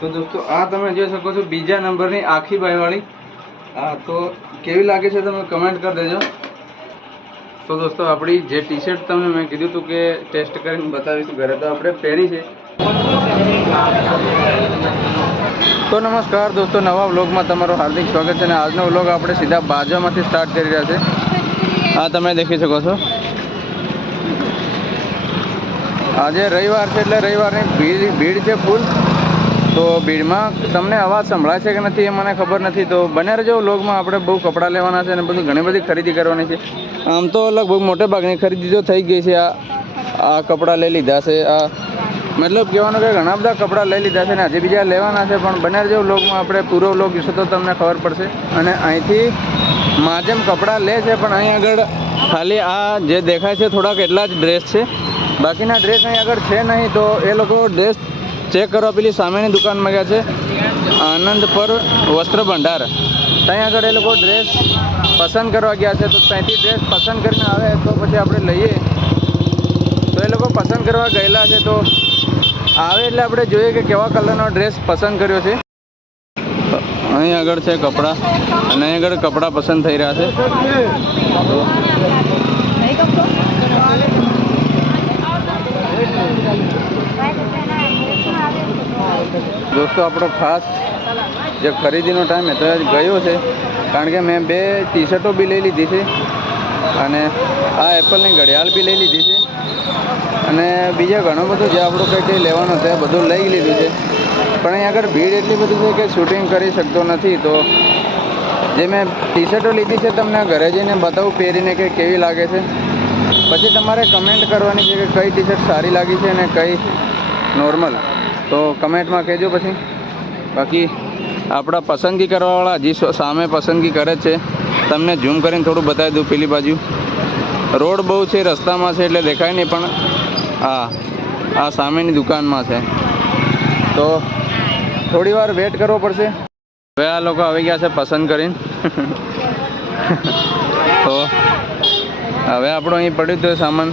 તો દોસ્તો આ તમે જોઈ શકો છો બીજા નંબરની આખી બાઈવાળી. હા, તો કેવી લાગે છે તમે કમેન્ટ કરી દેજો. તો દોસ્તો આપણી જે ટી શર્ટ તમને મેં કીધું હતું કે ટેસ્ટ કરીને બતાવીશું ઘરે, તો આપણે પહેરી છે. તો નમસ્કાર દોસ્તો, નવા વ્લોગમાં તમારું હાર્દિક સ્વાગત છે. અને આજનો વ્લોગ આપણે સીધા બાજામાંથી સ્ટાર્ટ કરી રહ્યા છે. આ તમે દેખી શકો છો. આજે રવિવાર છે એટલે રવિવારની ભીડ છે ફૂલ. તો ભીડમાં તમને અવાજ સંભળાય છે કે નથી એ મને ખબર નથી. તો બને રહેજો વ્લોગમાં. આપણે બહુ કપડાં લેવાના છે અને બધું ઘણી બધી ખરીદી કરવાની છે. આમ તો લગભગ મોટે ભાગની ખરીદી તો થઈ ગઈ છે. આ કપડાં લઈ લીધા છે. આ મતલબ કહેવાનું કે ઘણા બધા કપડાં લઈ લીધા છે ને હજી બીજા લેવાના છે. પણ બને રહેજો વ્લોગમાં. આપણે પૂરો વ્લોગ જોશો તો તમને ખબર પડશે. અને અહીંથી માજમ કપડાં લે છે, પણ અહીં આગળ ખાલી આ જે દેખાય છે થોડાક એટલા જ ડ્રેસ છે. બાકીના ડ્રેસ અહીં આગળ છે નહીં. તો એ લોકો ડ્રેસ ચેક કરવા પેલી સામેની દુકાનમાં ગયા છે, આનંદ પર વસ્ત્ર ભંડાર. ત્યાં આગળ એ લોકો ડ્રેસ પસંદ કરવા ગયા છે. તો ત્યાંથી ડ્રેસ પસંદ કરીને આવે તો પછી આપણે લઈએ. તો એ લોકો પસંદ કરવા ગયેલા છે. તો આવે એટલે આપણે જોઈએ કે કેવા કલરનો ડ્રેસ પસંદ કર્યો છે. અહીં આગળ છે કપડાં, અને અહીં આગળ કપડાં પસંદ થઈ રહ્યા છે. દોસ્તો આપણો ખાસ જે ખરીદીનો ટાઈમ હતો એ ગયો છે, કારણ કે મેં 2 ટી શર્ટો બી લઈ લીધી છે, અને આ એપલની ઘડિયાળ બી લઈ લીધી છે, અને બીજા ઘણું બધું જે આપણું કંઈ લેવાનું છે બધું લઈ લીધું છે. પણ અહીં આગળ ભીડ એટલી બધી છે કે શૂટિંગ કરી શકતો નથી. તો જે મેં ટી શર્ટો લીધી છે તમને ઘરે જઈને બતાવું પહેરીને કે કેવી લાગે છે. પછી તમારે કમેન્ટ કરવાની છે કે કઈ ટી શર્ટ સારી લાગી છે અને કઈ નોર્મલ. તો કમેન્ટમાં કહેજો. પછી બાકી આપણા પસંદગી કરવાવાળા હજી સામે પસંદગી કરે છે. તમને ઝૂમ કરીને થોડું બતાવી દઉં. પેલી બાજુ રોડ બહુ છે, રસ્તામાં છે એટલે દેખાય નહીં, પણ આ સામેની દુકાનમાં છે. તો થોડી વાર વેટ કરવો પડશે. હવે આ લોકો આવી ગયા છે પસંદ કરીને. તો હવે આપણો અહીં પડ્યું હતું સામાન.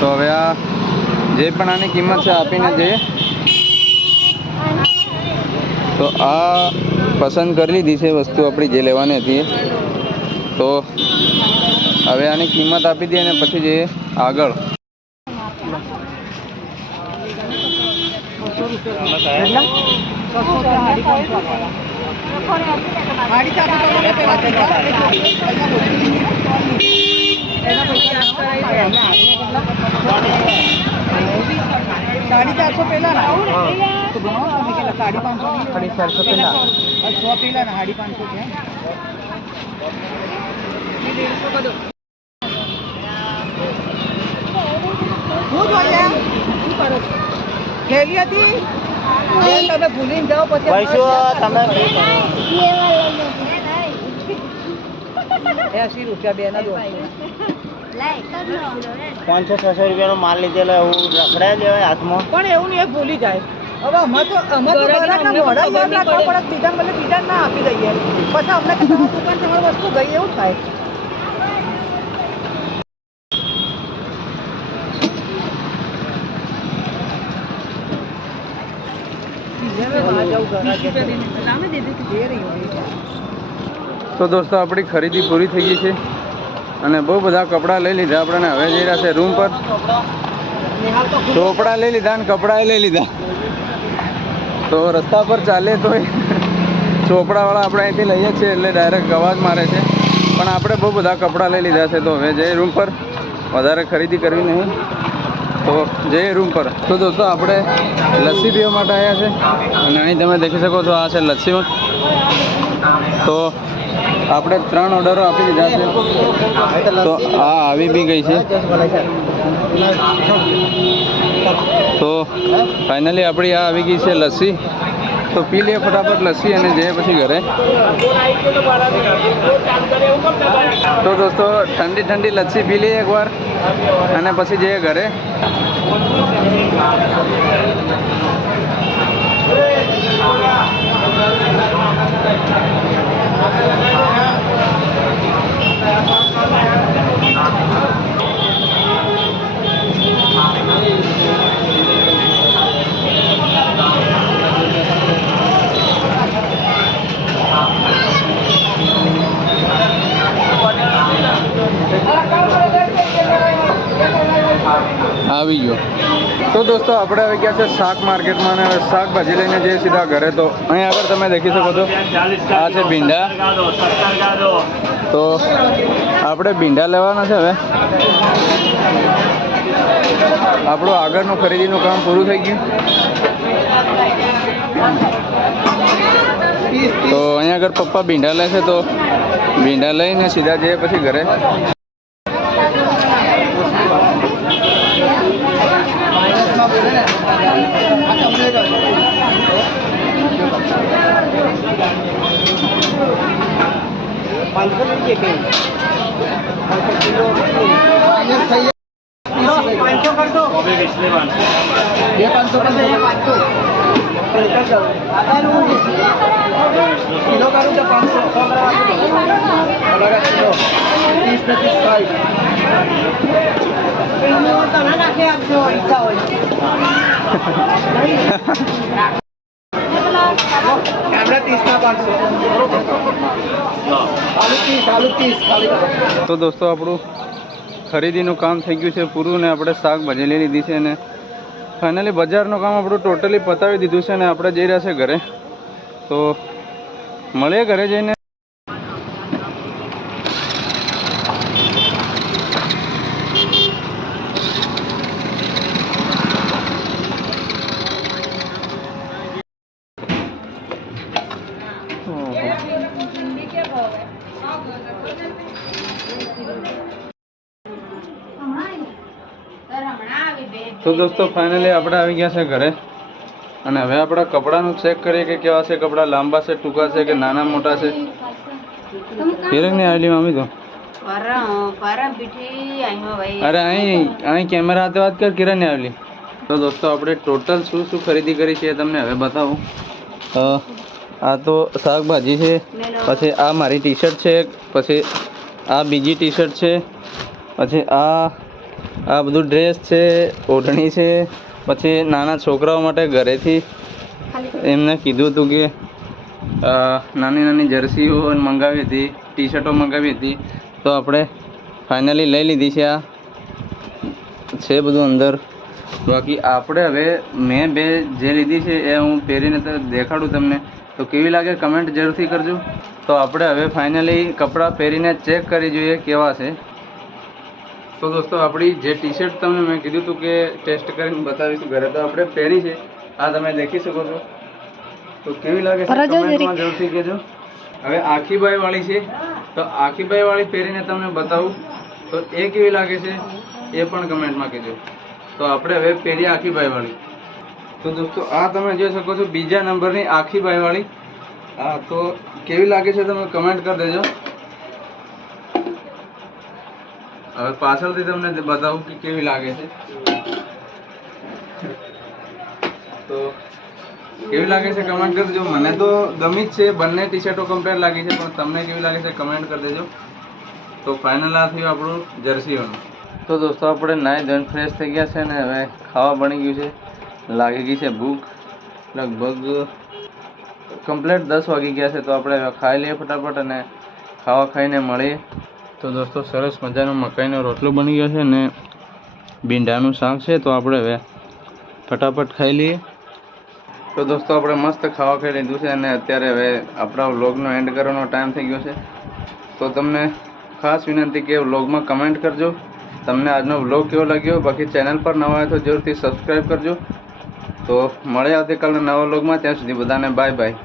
તો હવે આ જે પણ આની કિંમત છે આપીને જઈએ. તો આ પસંદ કરી લીધી છે વસ્તુ આપણી જે લેવાની હતી. તો હવે આની કિંમત આપી દઈએ અને પછી જઈએ આગળ. ₹450 પેલા ના તો બનાવો તમે કે 450 પેલા 100 પેલા ના 550 છે. 150 કદો હું જોયા શું કરો ખેલી હતી તમે ભૂલીને જાઓ પછી પૈસો તમે ₹80 બે ના દો. 500-600 રૂપિયાનો માલ લીધેલો એવું રખડાઈ દેવાય હાથમાં. પણ એવું નહીં, ભૂલી જાય. હવે અમે તો બીજા ના આપી દઈએ. પછી અમને દુકાન તમારી વસ્તુ ગઈ એવું થાય. તો દોસ્તો આપણી ખરીદી પૂરી થઈ ગઈ છે, અને બહુ બધા કપડાં લઈ લીધા આપણે. હવે જઈ રહ્યા છે રૂમ પર. ચોપડા લઈ લીધા અને કપડાં લઈ લીધા. તો રસ્તા પર ચાલે તો ચોપડાવાળા આપણે અહીંથી લઈએ છીએ એટલે ડાયરેક્ટ અવાજ મારે છે. પણ આપણે બહુ બધા કપડાં લઈ લીધા છે. તો હવે જઈએ રૂમ પર. વધારે ખરીદી કરવી નહીં, તો જઈએ રૂમ પર. તો દોસ્તો આપણે લસ્સી પીવા માટે આવ્યા છે, અને અહીં તમે દેખી શકો છો આ છે લસ્સીમાં. તો આપણે 3 ઓર્ડરો આપી દીધા છે. તો આ આવી બી ગઈ છે. તો ફાઇનલી આપણી આ આવી ગઈ છે લસ્સી. તો પી લઈએ ફટાફટ લસ્સી અને જઈએ પછી ઘરે. તો દોસ્તો ઠંડી ઠંડી લસ્સી પી લઈએ એકવાર, અને પછી જઈએ ઘરે. દોસ્તો આપણે આવી ગયા છે શાક માર્કેટમાં અને હવે શાકભાજી લઈને જઈએ સીધા ઘરે. તો અહીં આગળ તમે દેખી શકો છો આ છે ભીંડા. તો આપણે ભીંડા લેવાના છે. હવે આપણું આગળનું ખરીદીનું કામ પૂરું થઈ ગયું. તો અહીંયા આગળ પપ્પા ભીંડા લે છે, તો ભીંડા લઈને સીધા જઈએ પછી ઘરે. किलो करूँ तो 500. તો દોસ્તો આપણું ખરીદીનું કામ થઈ ગયું છે પૂરું ને આપણે શાકભાજી લઈ લીધી છે ને ફાઇનલી બજારનું કામ આપણું ટોટલી પતાવી દીધું છે ને આપણે જઈ રહ્યા છે ઘરે. તો મળીએ ઘરે જઈને. તો દોસ્તો ફાઇનલી આપણે આવી ગયા છે ઘરે અને હવે આપણા કપડાનું ચેક કરીએ કે કેવા છે કપડાં, લાંબા છે, ટૂંકા છે કે નાના મોટા છે. ફેર નહીં આવેલી મમ્મી તો. અરે અહીં કેમેરા હાથે વાત કર, કિરણ નહીં આવેલી. તો દોસ્તો આપણે ટોટલ શું શું ખરીદી કરી છે એ તમને હવે બતાવું. આ તો શાકભાજી છે, પછી આ મારી ટી શર્ટ છે, પછી આ બીજી ટી શર્ટ છે, પછી આ બધું ડ્રેસ છે, ઓઢણી છે, પછી નાના છોકરાઓ માટે ઘરેથી એમને કીધું હતું કે નાની નાની જર્સીઓ મંગાવી હતી, ટી શર્ટો મંગાવી હતી. તો આપણે ફાઇનલી લઈ લીધી છે. આ છે બધું અંદર. બાકી આપણે હવે મેં બે જે લીધી છે એ હું પહેરીને તો દેખાડું તમને. તો કેવી લાગે કમેન્ટ જરૂરથી કરજો. તો આપણે હવે ફાઇનલી કપડાં પહેરીને ચેક કરી જોઈએ કેવા છે. તો દોસ્તો આપણી જે ટી શર્ટ તમને મેં કીધું હતું કે ટેસ્ટ કરીને બતાવીશું ઘરે, તો આપણે પહેરી છે. આ તમે દેખી શકો છો. તો કેવી લાગે છે કમેન્ટમાં જરૂરથી કહેજો. હવે આખીબાઈ વાળી છે, તો આખીબાઈ વાળી પહેરીને તમને બતાવું તો એ કેવી લાગે છે એ પણ કમેન્ટમાં કહેજો. તો આપણે હવે પહેરીએ આખીબાઈ વાળી. તો દોસ્તો આ તમે જોઈ શકો છો બીજા નંબરની આખીબાઈ વાળી. હા, તો કેવી લાગે છે તમે કમેન્ટ કરી દેજો. હવે પાછળથી તમને બતાવું કે કેવી લાગે છે. તો કેવી લાગે છે કમેન્ટ કરી દેજો. મને તો ગમી જ છે, બંને ટી શર્ટો કમ્પેર લાગી છે, પણ તમને કેવી લાગે છે કમેન્ટ કરી દેજો. તો ફાઇનલ આ થયું આપણું જર્સીઓનું. તો દોસ્તો આપણે નાહી ધોઈને ફ્રેશ થઈ ગયા છે ને હવે ખાવા બની ગયું છે. લાગી ગઈ છે ભૂખ. લગભગ કમ્પ્લીટ 10 વાગી ગયા છે. તો આપણે ખાઈ લઈએ ફટાફટ અને ખાવા ખાઈને મળીએ. તો દોસ્તો સરસ મજાનો મકાઈનો રોટલો બની ગયો છે ને ભીંડાનું શાક છે. તો આપણે હવે ફટાફટ ખાઈ લઈએ. તો દોસ્તો આપણે મસ્ત ખાવા ખાઈ લીધું છે અને અત્યારે હવે આપણા વ્લોગનો એન્ડ કરવાનો ટાઈમ થઈ ગયો છે. તો તમને ખાસ વિનંતી કે વ્લોગમાં કમેન્ટ કરજો તમને આજનો વ્લોગ કેવો લાગ્યો. બાકી ચેનલ પર નવા હોય તો જરૂરથી સબસ્ક્રાઈબ કરજો. તો મળે આવતીકાલના નવા વ્લોગમાં. ત્યાં સુધી બધાને બાય બાય.